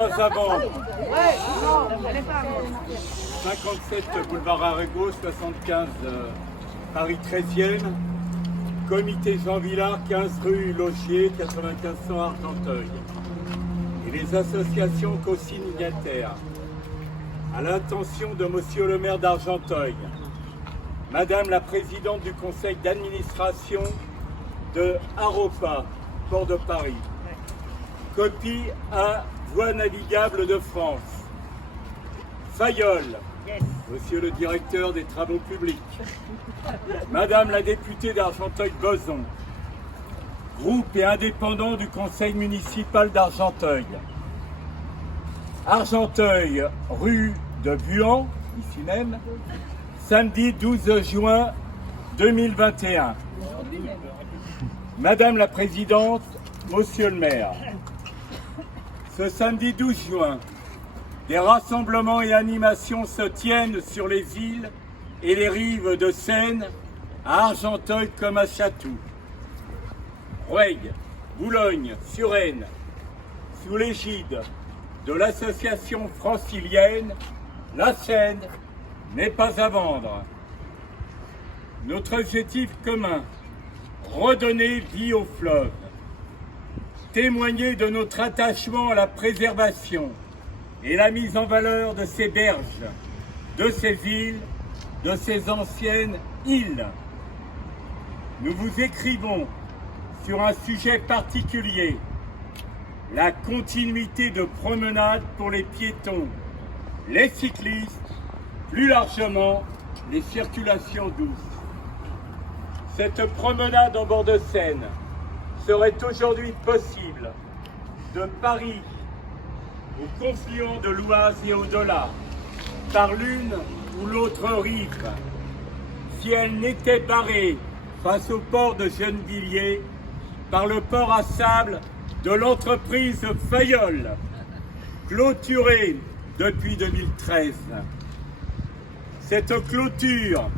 Avant 57 boulevard Arago, 75 Paris 13e, comité Jean Villard, 15 rue Logier, 9500 Argenteuil. Et les associations co-signataires, à l'intention de Monsieur le maire d'Argenteuil, Madame la présidente du conseil d'administration de Aropa, Port de Paris, copie à Voies navigables de France, Fayolle, Monsieur le directeur des travaux publics, Madame la députée d'Argenteuil-Besançon, groupe et indépendant du conseil municipal d'Argenteuil, Argenteuil, rue de Buan, ici même, samedi 12 juin 2021. Madame la présidente, Monsieur le maire, ce samedi 12 juin, des rassemblements et animations se tiennent sur les îles et les rives de Seine, à Argenteuil comme à Chatou, Roueil, Boulogne, Suresnes, sous l'égide de l'association francilienne, la Seine n'est pas à vendre. Notre objectif commun, redonner vie au fleuve, témoigner de notre attachement à la préservation et la mise en valeur de ces berges, de ces îles, de ces anciennes îles. Nous vous écrivons sur un sujet particulier, la continuité de promenade pour les piétons, les cyclistes, plus largement les circulations douces. Cette promenade en bord de Seine serait aujourd'hui possible de Paris au confluent de l'Oise et au-delà, par l'une ou l'autre rive, si elle n'était barrée face au port de Gennevilliers par le port à sable de l'entreprise Fayolle, clôturée depuis 2013. Cette clôture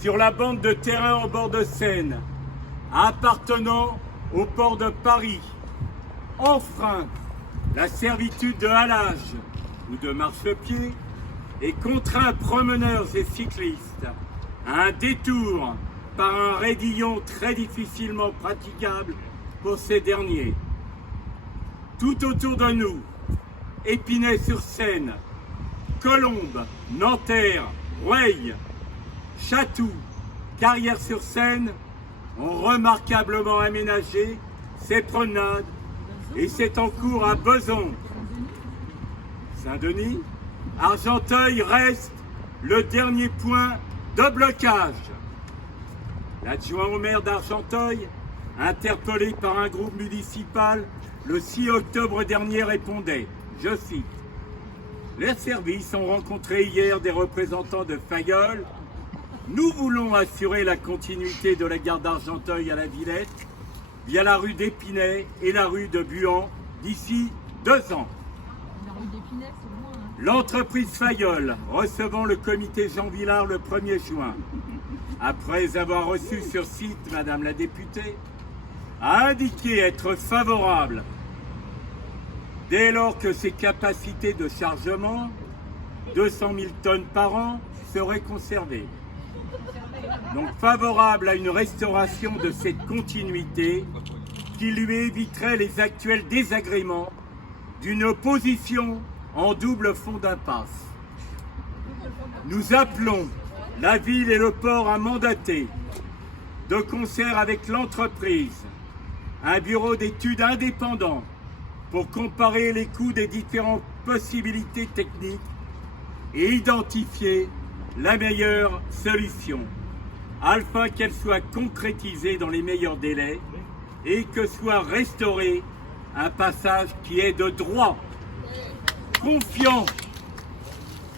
sur la bande de terrain en bord de Seine, appartenant au port de Paris, enfreint la servitude de halage ou de marchepied et contraint promeneurs et cyclistes à un détour par un raidillon très difficilement praticable pour ces derniers. Tout autour de nous, Épinay-sur-Seine, Colombes, Nanterre, Roueil, Chatou, Carrières-sur-Seine ont remarquablement aménagé ces promenades et c'est en cours à Besançon. Saint-Denis, Argenteuil reste le dernier point de blocage. L'adjoint au maire d'Argenteuil, interpellé par un groupe municipal le 6 octobre dernier, répondait, je cite, « Les services ont rencontré hier des représentants de Fayolle. Nous voulons assurer la continuité de la gare d'Argenteuil à la Villette via la rue d'Épinay et la rue de Buan d'ici 2 ans. » L'entreprise Fayolle, recevant le comité Jean Villard le 1er juin, après avoir reçu sur site Madame la députée, a indiqué être favorable dès lors que ses capacités de chargement, 200 000 tonnes par an, seraient conservées. Donc favorable à une restauration de cette continuité qui lui éviterait les actuels désagréments d'une opposition en double fond d'impasse. Nous appelons la ville et le port à mandater, de concert avec l'entreprise, un bureau d'études indépendant pour comparer les coûts des différentes possibilités techniques et identifier la meilleure solution, afin qu'elle soit concrétisée dans les meilleurs délais et que soit restauré un passage qui est de droit. Confiant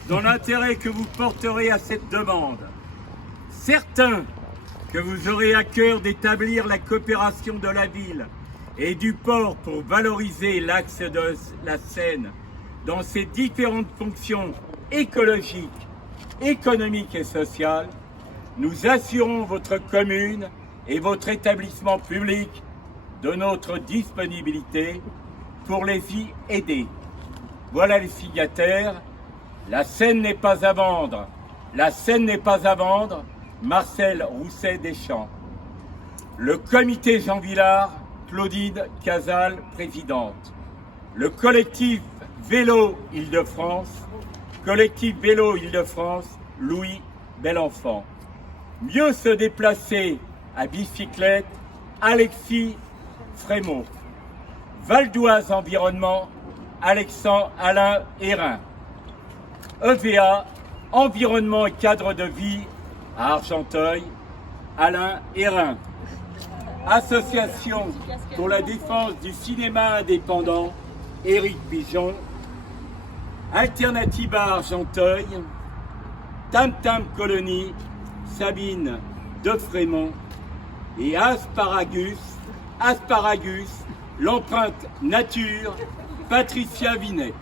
dans l'intérêt que vous porterez à cette demande, certain que vous aurez à cœur d'établir la coopération de la ville et du port pour valoriser l'axe de la Seine dans ses différentes fonctions écologiques, économiques et sociales, nous assurons votre commune et votre établissement public de notre disponibilité pour les y aider. Voilà les signataires. La scène n'est pas à vendre. La scène n'est pas à vendre. Marcel Rousset-Deschamps. Le comité Jean Villard, Claudine Casal, présidente. Le collectif Vélo Île-de-France, collectif Vélo Île-de-France, Louis Belenfant. Mieux se déplacer à bicyclette, Alexis Frémaux. Val d'Oise Environnement, Alexandre Alain Hérin. EVA, Environnement et cadre de vie à Argenteuil, Alain Hérin. Association pour la défense du cinéma indépendant, Éric Pigeon. Alternative à Argenteuil, Tam Tam Colonie, Sabine Defrémont. Et Asparagus, l'empreinte nature, Patricia Vinet.